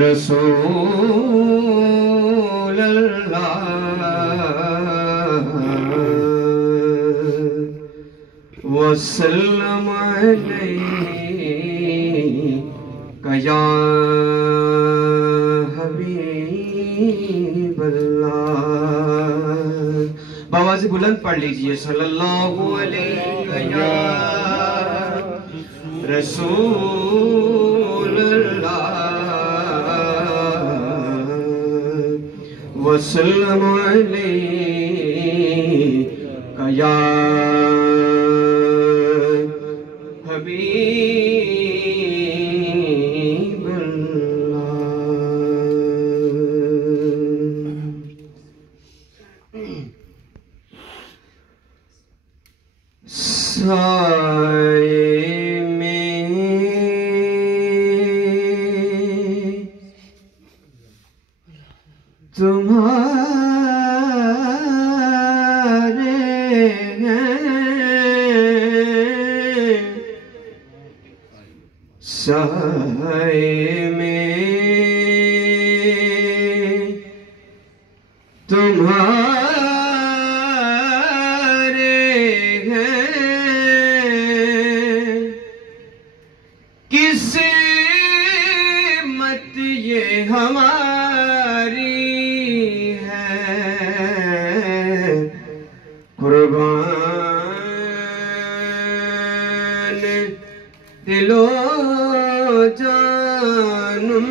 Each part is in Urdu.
رسول اللہ وسلم علیک یا حبیب اللہ۔ بآواز بلند پڑھ لیجئے صلی اللہ علیہ یا رسول اللہ وسلم علیک یا حبیب اللہ۔ سائے میں تمہارے ہیں، سائے میں تمہارے ہیں، قسمت یہ ہماری ہے، قربان دل و جانم،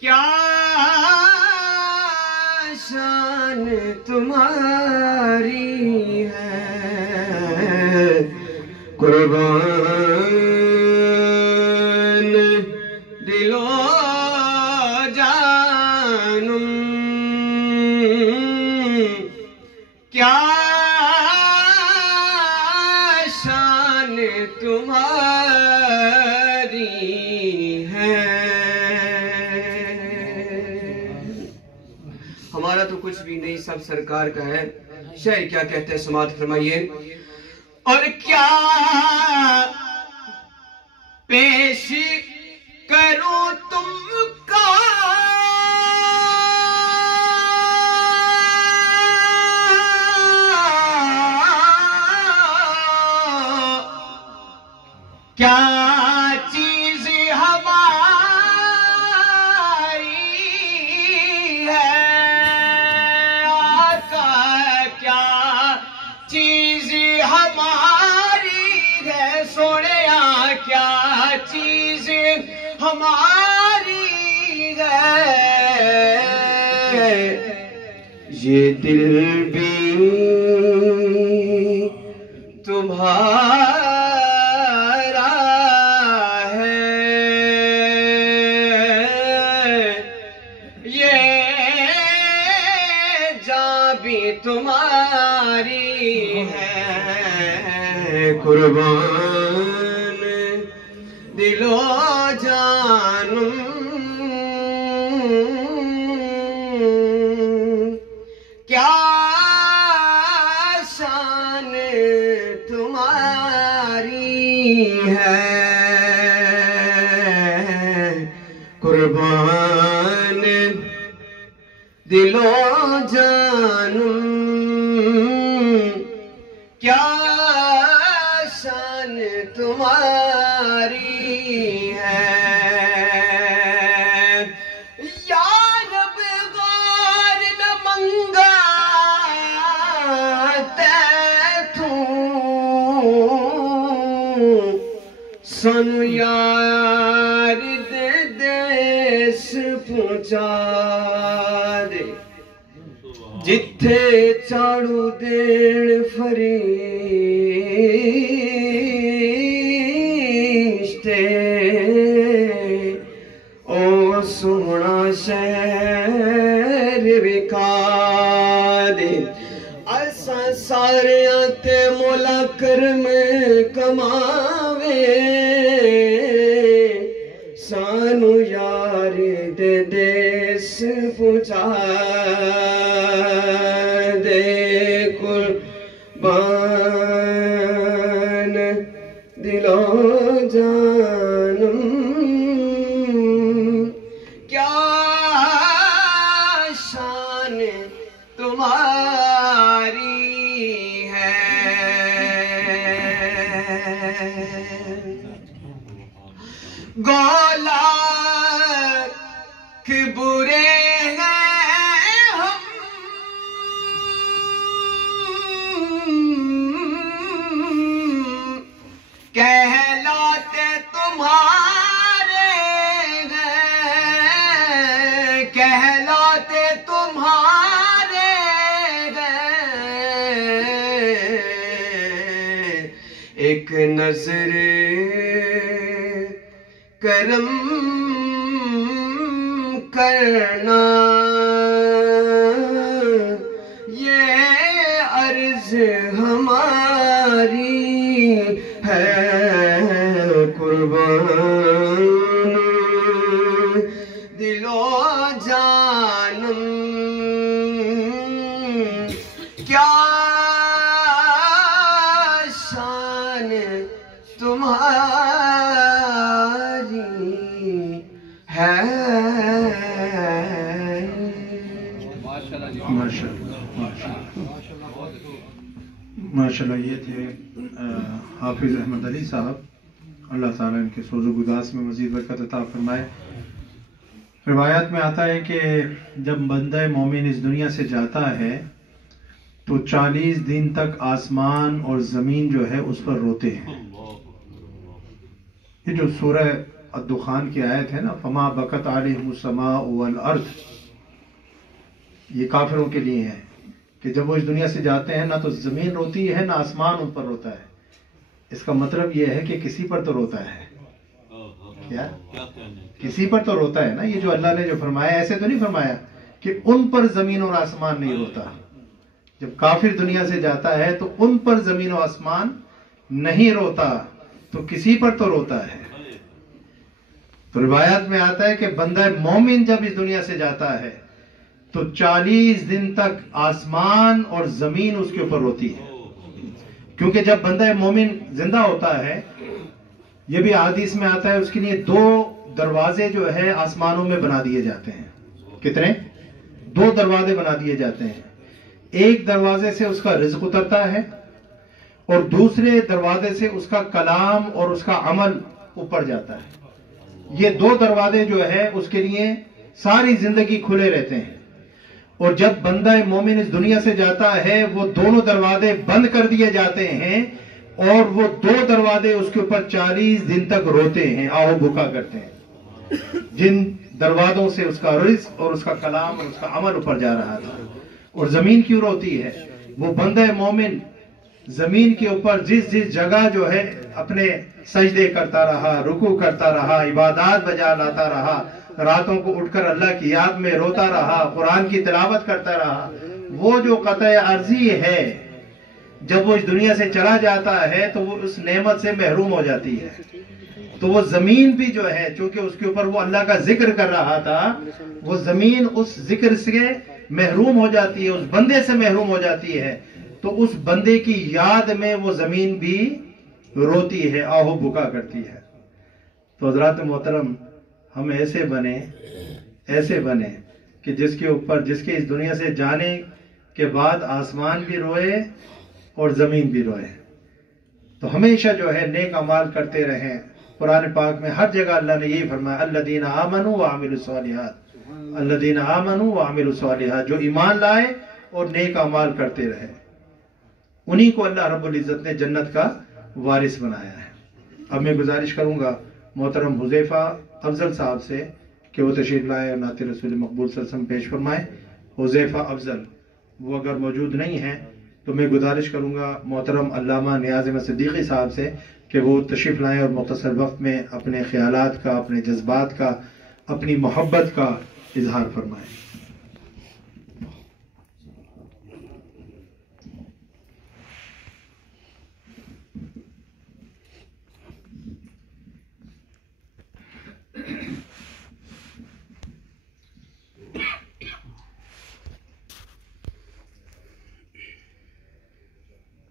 کیا شان تمہاری ہے، قربان دل و جانم، کیا شان تمہاری ہے۔ ہمارا تو کچھ بھی نہیں، سب سرکار کا ہے۔ شاعر کیا کہتے ہیں، سماعت فرمائیے۔ اور کیا پیش کروں تم کو، کیا چیز ہماری ہے، آقا کیا چیز ہماری ہے، سونیا کیا چیز ہماری ہے، یہ دل بھی تمہارا ہے، یہ جاں بھی تمہاری ہے، قربان دل و جانم، کیا شان تمہاری ہے، قربان دل و جانم، کیا شان تمہاری ہے۔ یا رب غور نہ منگا سانو یار دے دیس پہنچا دے، جتھے چاڑو دین فرشتے، او سونا شہر وکھا دے، اساں ساریاں تے مولا کرم کماوے، سانو یار دے دیس پہنچا قربان دل و جانم کیا شان تمہاری ہے گولا کہ برے ہیں ہم کہلاتے تمہارے ہیں کہلاتے تمہارے ہیں ایک نظر کرم کرنا یہ عرض ہماری ہے قربان دل و جانم کیا شان تمہاری ہے ماشاءاللہ یہ تھے حافظ احمد علی صاحب، اللہ تعالیٰ ان کے سوز و گداس میں مزید برکت عطا فرمائے۔ روایات میں آتا ہے کہ جب بندہ مومن اس دنیا سے جاتا ہے تو 40 دن تک آسمان اور زمین جو ہے اس پر روتے ہیں۔ یہ جو سورہ الدخان کی آیت ہے نا، فما بکت علیہم السماء والارض، یہ کافروں کے لیے ہے کہ جب وہ اس دنیا سے جاتے ہیں نہ تو زمین روتی ہے نہ آسمان ان پر روتا ہے۔ اس کا مطلب یہ ہے کہ کسی پر تو روتا ہے، کیا کسی پر تو روتا ہے نا۔ یہ جو اللہ نے جو فرمایا ایسے تو نہیں فرمایا کہ ان پر زمین اور آسمان نہیں روتا۔ جب کافر دنیا سے جاتا ہے تو ان پر زمین و آسمان نہیں روتا، تو کسی پر تو روتا ہے۔ تو روایات میں آتا ہے کہ بندہ مومن جب اس دنیا سے جاتا ہے تو 40 دن تک آسمان اور زمین اس کے اوپر روتی ہے، کیونکہ جب بندہ مومن زندہ ہوتا ہے، یہ بھی حدیث میں آتا ہے، اس کے لیے 2 دروازے جو ہے آسمانوں میں بنا دیے جاتے ہیں۔ کتنے؟ 2 دروازے بنا دیے جاتے ہیں۔ ایک دروازے سے اس کا رزق اترتا ہے اور دوسرے دروازے سے اس کا کلام اور اس کا عمل اوپر جاتا ہے۔ یہ 2 دروازے جو ہے اس کے لیے ساری زندگی کھلے رہتے ہیں، اور جب بندہ مومن اس دنیا سے جاتا ہے وہ دونوں دروازے بند کر دیے جاتے ہیں، اور وہ 2 دروازے اس کے اوپر 40 دن تک روتے ہیں، آہو بکا کرتے ہیں، جن دروازوں سے اس کا رزق اور اس کا کلام اور اس کا عمل اوپر جا رہا تھا۔ اور زمین کیوں روتی ہے؟ وہ بندہ مومن زمین کے اوپر جس جگہ جو ہے اپنے سجدے کرتا رہا، رکوع کرتا رہا، عبادات بجا لاتا رہا، راتوں کو اٹھ کر اللہ کی یاد میں روتا رہا، قرآن کی تلاوت کرتا رہا، وہ جو قطع عرضی ہے جب وہ اس دنیا سے چلا جاتا ہے تو وہ اس نعمت سے محروم ہو جاتی ہے۔ تو وہ زمین بھی جو ہے چونکہ اس کے اوپر وہ اللہ کا ذکر کر رہا تھا، وہ زمین اس ذکر سے محروم ہو جاتی ہے، اس بندے سے محروم ہو جاتی ہے، تو اس بندے کی یاد میں وہ زمین بھی روتی ہے، آہو بکا کرتی ہے۔ تو حضرات محترم، ہم ایسے بنے کہ جس کے اس دنیا سے جانے کے بعد آسمان بھی روئے اور زمین بھی روئے۔ تو ہمیشہ جو ہے نیک اعمال کرتے رہیں۔ قرآن پاک میں ہر جگہ اللہ نے یہی فرمایا، الذین آمنوا وعملوا الصالحات، الذین آمنوا وعملوا الصالحات، جو ایمان لائے اور نیک اعمال کرتے رہے، انہی کو اللہ رب العزت نے جنت کا وارث بنایا ہے۔ اب میں گزارش کروں گا محترم حذیفہ افضل صاحب سے کہ وہ تشریف لائے اور نعت رسول مقبول صلی اللہ علیہ وسلم پیش فرمائے۔ حذیفہ افضل وہ اگر موجود نہیں ہیں تو میں گزارش کروں گا محترم علامہ نیاز احمد صدیقی صاحب سے کہ وہ تشریف لائیں اور مختصر وقت میں اپنے خیالات کا، اپنے جذبات کا، اپنی محبت کا اظہار فرمائیں۔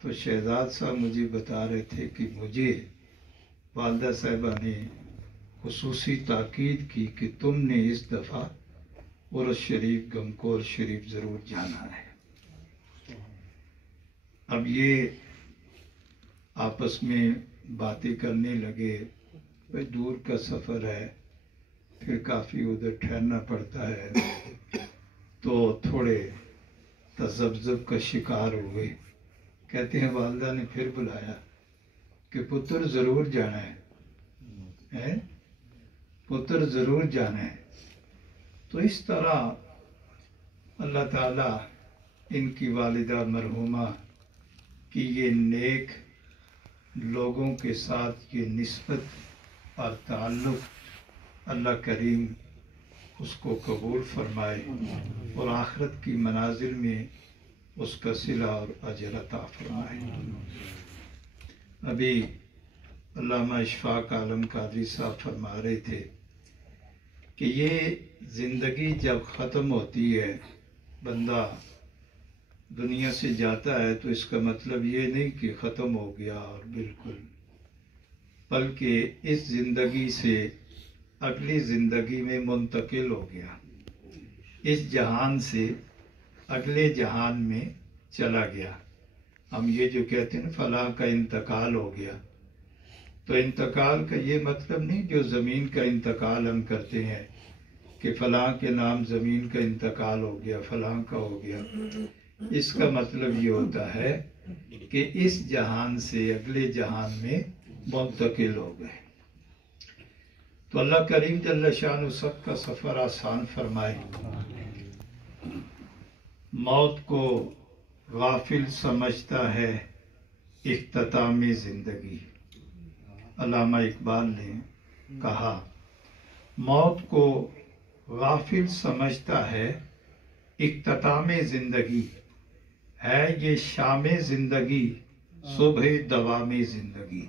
تو شہزاد صاحب مجھے بتا رہے تھے کہ مجھے والدہ صاحبہ نے خصوصی تاکید کی کہ تم نے اس دفعہ عرس شریف گمکور شریف ضرور جانا ہے۔ اب یہ آپس میں باتیں کرنے لگے، بھئی دور کا سفر ہے، پھر کافی ادھر ٹھہرنا پڑتا ہے، تو تھوڑے تذبذب کا شکار ہوئے۔ کہتے ہیں والدہ نے پھر بلایا کہ پتر ضرور جانا ہے، پتر ضرور جانا ہے۔ تو اس طرح اللہ تعالیٰ ان کی والدہ مرحومہ کی یہ نیک لوگوں کے ساتھ یہ نسبت اور تعلق اللہ کریم اس کو قبول فرمائے اور آخرت کی منازل میں اس کا صلہ اور اجر عطا فرمائے۔ ابھی علامہ اشفاق عالم قادری صاحب فرما رہے تھے کہ یہ زندگی جب ختم ہوتی ہے، بندہ دنیا سے جاتا ہے، تو اس کا مطلب یہ نہیں کہ ختم ہو گیا اور بالکل، بلکہ اس زندگی سے اگلی زندگی میں منتقل ہو گیا، اس جہان سے اگلے جہان میں چلا گیا۔ ہم یہ جو کہتے ہیں نا فلاں کا انتقال ہو گیا، تو انتقال کا یہ مطلب نہیں جو زمین کا انتقال ہم کرتے ہیں کہ فلاں کے نام زمین کا انتقال ہو گیا، فلاں کا ہو گیا۔ اس کا مطلب یہ ہوتا ہے کہ اس جہان سے اگلے جہان میں منتقل ہو گئے۔ تو اللہ کریم جل شانہ سب کا سفر آسان فرمائے۔ موت کو غافل سمجھتا ہے اختتام زندگی۔ علامہ اقبال نے کہا موت کو غافل سمجھتا ہے اختتام زندگی، ہے یہ شام زندگی صبح دوام زندگی۔